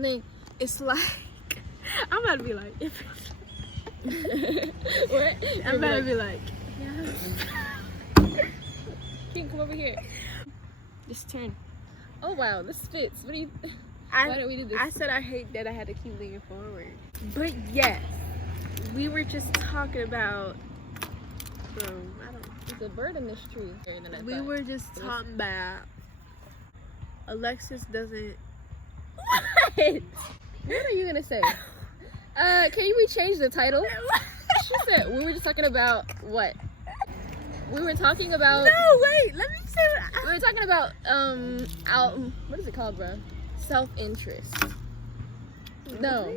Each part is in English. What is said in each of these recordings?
And then it's like, I'm about to be like, if what? I'm about to be like, yeah. King, come over here. Just turn. Oh wow, this fits. What do you? Why don't we do this? I said I hate that I had to keep leaning forward. But yes, we were just talking about, I don't. There's a bird in this tree. We were just talking about Alexis doesn't. What? What are you gonna say? Can we change the title? She said we were just talking about what? We were talking about. No, wait. Let me say. We were talking about what is it called, bro? Self-interest. No.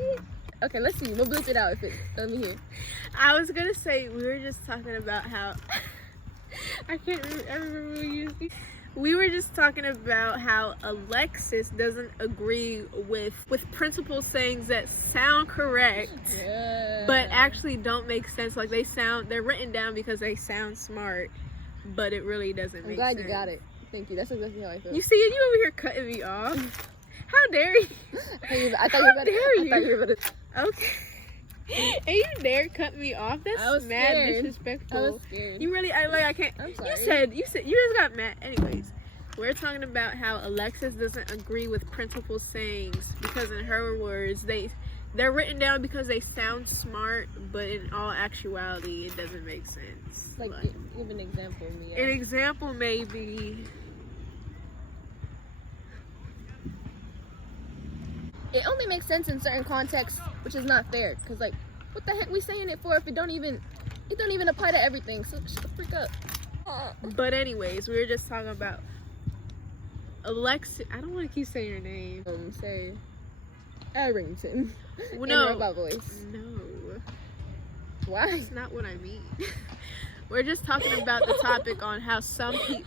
Okay, let's see. We'll bleep it out if it. Let me hear. I was gonna say we were just talking about how I remember we were just talking about how Alexis doesn't agree with principal sayings that sound correct, but actually don't make sense. Like they're written down because they sound smart, but it really doesn't make sense. I'm glad you got it. Thank you. That's exactly how I feel. You see, you over here cutting me off. How dare you? I thought you were better. Okay. And you dare cut me off? That's mad disrespectful. I was scared. You really, I can't. I'm sorry. You said, you just got mad. Anyways, we're talking about how Alexis doesn't agree with principal sayings because in her words, they're written down because they sound smart, but in all actuality, it doesn't make sense. Like, give an example, Mia. An example may be. It only makes sense in certain contexts, which is not fair. Cause like, what the heck we saying it for if it don't even apply to everything? So shut the freak up. But anyways, we were just talking about Alexis. I don't want to keep saying your name. Say Arrington. Well, no. In robot voice. No. Why? That's not what I mean. We're just talking about the topic on how some people.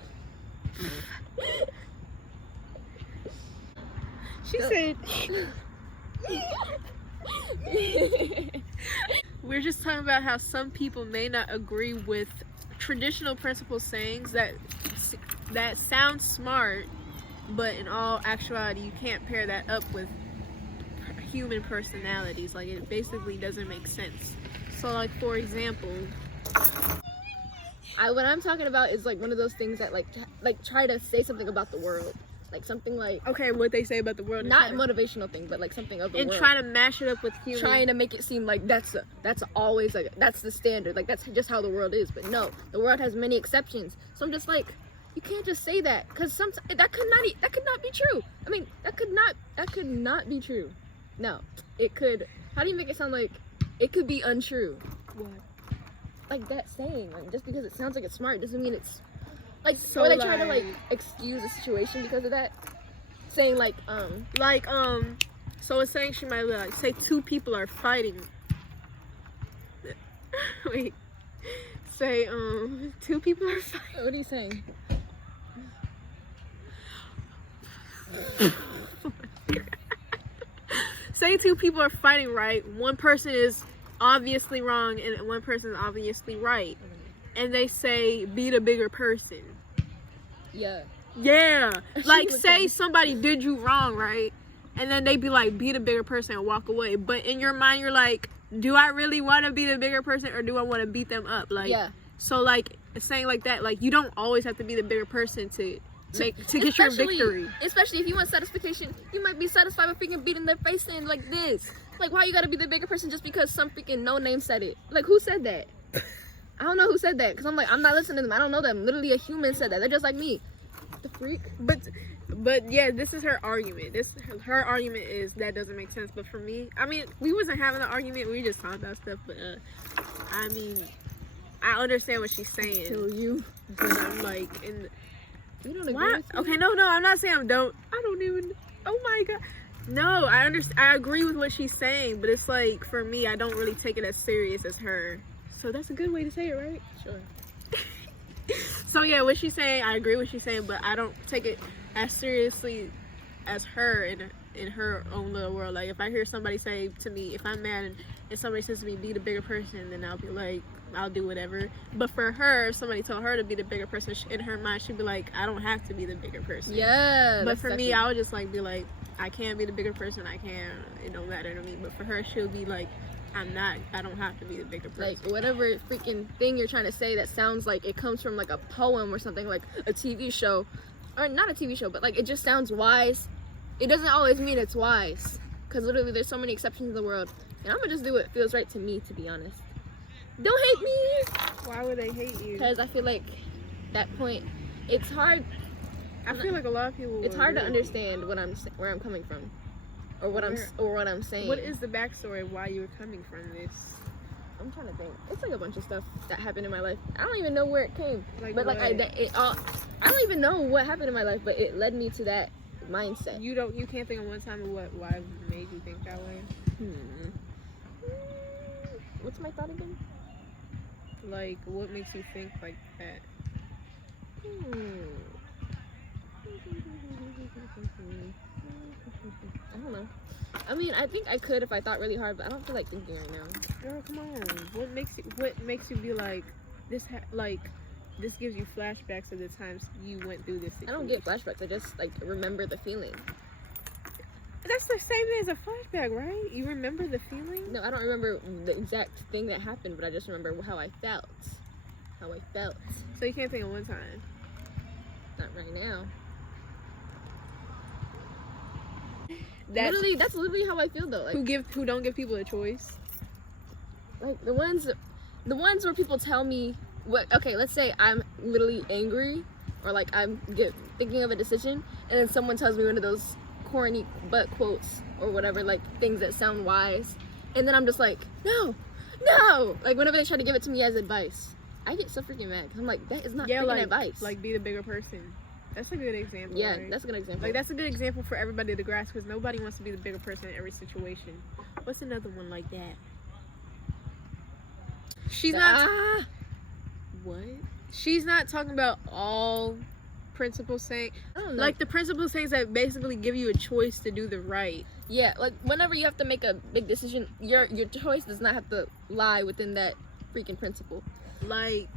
She said. We're just talking about how some people may not agree with traditional principle sayings that sound smart, but in all actuality, you can't pair that up with human personalities. Like it basically doesn't make sense. So, like for example, what I'm talking about is like one of those things that like try to say something about the world. Like something like what they say about the world, not a motivational thing, but like something of the world, and trying to mash it up with human, trying to make it seem like that's always like that's the standard, like that's just how the world is. But no, the world has many exceptions. So I'm just like, you can't just say that because sometimes that could not be true. I mean, that could not be true. No, it could. How do you make it sound like it could be untrue? What? Like that saying, like just because it sounds like it's smart doesn't mean it's. Like, so are they trying to like excuse the situation because of that? Saying so it's saying she might like say two people are fighting. Wait, say two people are fighting. What are you saying? Say two people are fighting, right? One person is obviously wrong and one person is obviously right, and they say be the bigger person. Yeah. Like say somebody did you wrong, right? And then they be like, be the bigger person and walk away. But in your mind, you're like, do I really want to be the bigger person or do I want to beat them up? Like, so like saying like that, like you don't always have to be the bigger person to get your victory. Especially if you want satisfaction, you might be satisfied with freaking beating their face in like this. Like why you gotta be the bigger person just because some freaking no name said it? Like who said that? I don't know who said that because I'm not listening to them. I don't know them. Literally a human said that. They're just like me. The freak. But yeah, this is her argument. Her argument is that doesn't make sense. But for me, I mean, we wasn't having an argument. We just talked about stuff. But I mean, I understand what she's saying. Kill you. But I'm like, you don't agree with me? Okay, no, I'm not saying I don't even. Oh my god. No, I understand. I agree with what she's saying, but it's like for me, I don't really take it as serious as her. So that's a good way to say it, right? Sure. So yeah, what she's saying, I agree with what she's saying, but I don't take it as seriously as her in her own little world. Like if I hear somebody say to me, if I'm mad and somebody says to me, be the bigger person, then I'll be like, I'll do whatever. But for her, if somebody told her to be the bigger person, in her mind, she'd be like, I don't have to be the bigger person. Yeah. But for me, I would just like be like, I can't be the bigger person. It don't matter to me. But for her, she'll be like, I don't have to be the bigger person. Like, whatever freaking thing you're trying to say that sounds like it comes from, like, a poem or something, like a TV show. Or not a TV show, but, like, it just sounds wise. It doesn't always mean it's wise. Because literally, there's so many exceptions in the world. And I'm going to just do what feels right to me, to be honest. Don't hate me! Why would they hate you? Because I feel like that point, it's hard. I feel like a lot of people. It's hard to understand where I'm coming from, or what I'm saying. What is the backstory of why you were coming from this? I'm trying to think. It's like a bunch of stuff that happened in my life. I don't even know where it came. But like I don't even know what happened in my life, but it led me to that mindset. You can't think of one time of why made you think that way. What's my thought again? Like, what makes you think like that? I don't know. I mean, I think I could if I thought really hard, but I don't feel like thinking right now. Girl, come on. What makes you be like this? This gives you flashbacks of the times you went through this situation. I don't get flashbacks. I just like remember the feeling. That's the same thing as a flashback, right? You remember the feeling? No, I don't remember the exact thing that happened, but I just remember how I felt. So you can't think of one time. Not right now. That's literally how I feel though. Like who don't give people a choice. Like the ones where people tell me what. Okay, let's say I'm literally angry, or like I'm thinking of a decision, and then someone tells me one of those corny butt quotes or whatever, like things that sound wise, and then I'm just like, no. Like whenever they try to give it to me as advice, I get so freaking mad because I'm like, that is not freaking advice. Like, be the bigger person. That's a good example. Yeah, right? That's a good example. Like, that's a good example for everybody to grasp because nobody wants to be the bigger person in every situation. What's another one like that? What? She's not talking about all principal saying. I don't know. Like, the principal sayings that basically give you a choice to do the right. Yeah, like, whenever you have to make a big decision, your choice does not have to lie within that freaking principle. Like,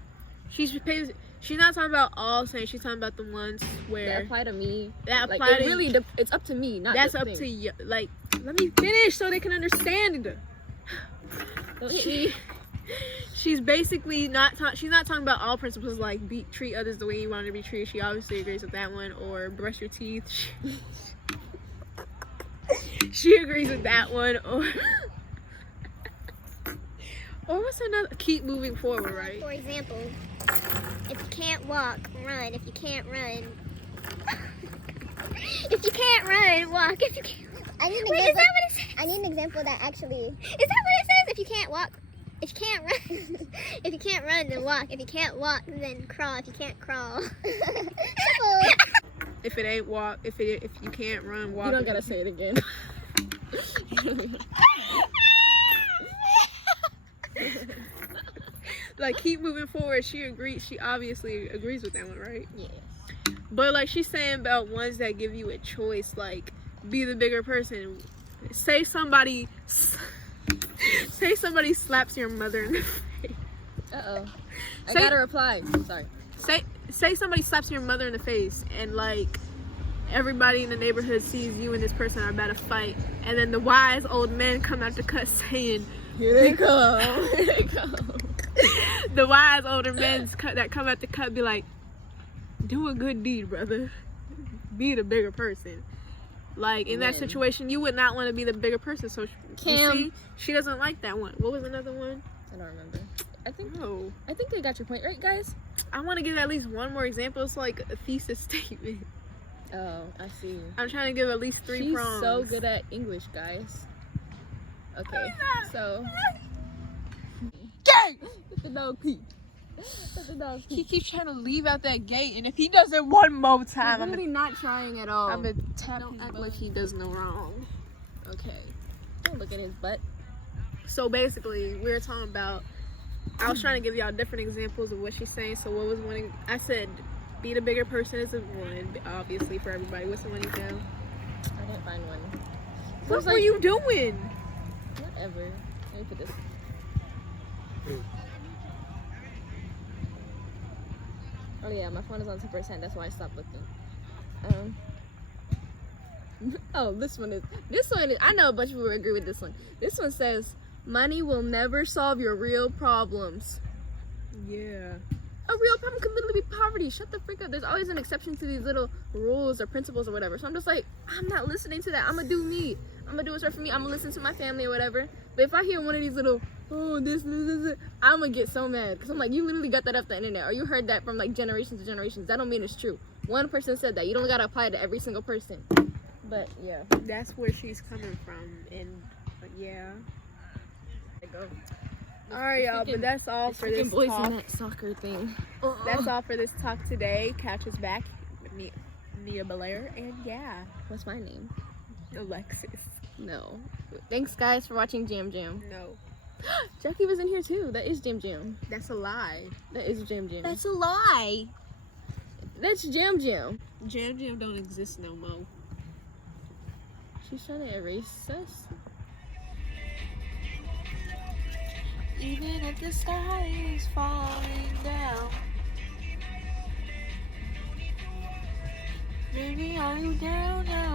she's not talking about all sayings. She's talking about the ones where that apply to me. That like, apply it to really it's up to me, not that's the up thing. to you. Like, let me finish so they can understand. She's basically she's not talking about all principles like treat others the way you want to be treated. She obviously agrees with that one. Or brush your teeth. She agrees with that one. Or what's another? Keep moving forward, right? For example, if you can't walk, run. If you can't run, walk. If you can't. I need an Wait, example. is that what it says? I need an example that actually. Is that what it says? If you can't walk, if you can't run, if you can't run, then walk. If you can't walk, then crawl. If you can't crawl. If it ain't walk, if you can't run, walk. You don't gotta say it again. Like, keep moving forward. She obviously agrees with that one, right? Yeah. But like, she's saying about ones that give you a choice, like, be the bigger person. Say somebody slaps your mother in the face. I gotta reply. Sorry. Say somebody slaps your mother in the face, and like, everybody in the neighborhood sees you and this person are about to fight, and then the wise old men come out the cut saying, Here they come. The wise older men that come out the cut be like, do a good deed, brother. Be the bigger person. Like, in that situation, you would not want to be the bigger person. So, Cam. you see, she doesn't like that one. What was another one? I don't remember. I think I got your point, right, guys? I want to give at least one more example. It's like a thesis statement. Oh, I see. I'm trying to give at least 3 prongs. She's so good at English, guys. Okay, so. Gang! Let the dog pee. He keeps trying to leave out that gate, and if he does it one more time, I'm really not trying at all. I'm gonna tap Don't his act butt. like He does no wrong. Okay. Don't look at his butt. So basically, we were talking about. I was trying to give y'all different examples of what she's saying. So what was one? I said, be the bigger person is the one, obviously, for everybody. What's the one you found? I didn't find one. What were you doing? Whatever. Let me put this. Oh yeah, my phone is on 2%. That's why I stopped looking. Oh, this one is. I know a bunch of people agree with this one. This one says, money will never solve your real problems. Yeah. A real problem could literally be poverty. Shut the freak up. There's always an exception to these little rules or principles or whatever. So I'm just like, I'm not listening to that. I'm gonna do me. I'm gonna do what's right for me. I'm gonna listen to my family or whatever. But if I hear one of these little, oh, this, I'm gonna get so mad. Because I'm like, you literally got that off the internet. Or you heard that from like generations to generations. That don't mean it's true. One person said that. You don't gotta apply it to every single person. But yeah. That's where she's coming from. And yeah. Alright, y'all, but that's all for this boys talk. in that soccer thing. That's all for this talk today. Catch us back with Nia Belair, and yeah, What's my name? Alexis. No. Thanks, guys, for watching Jam Jam. No, Jackie was in here too. That is Jam Jam. that's a lie. That is Jam Jam. That's a lie. That's Jam Jam. Jam Jam don't exist no more. She's trying to erase us. Even if the sky is falling down, baby, are you down now?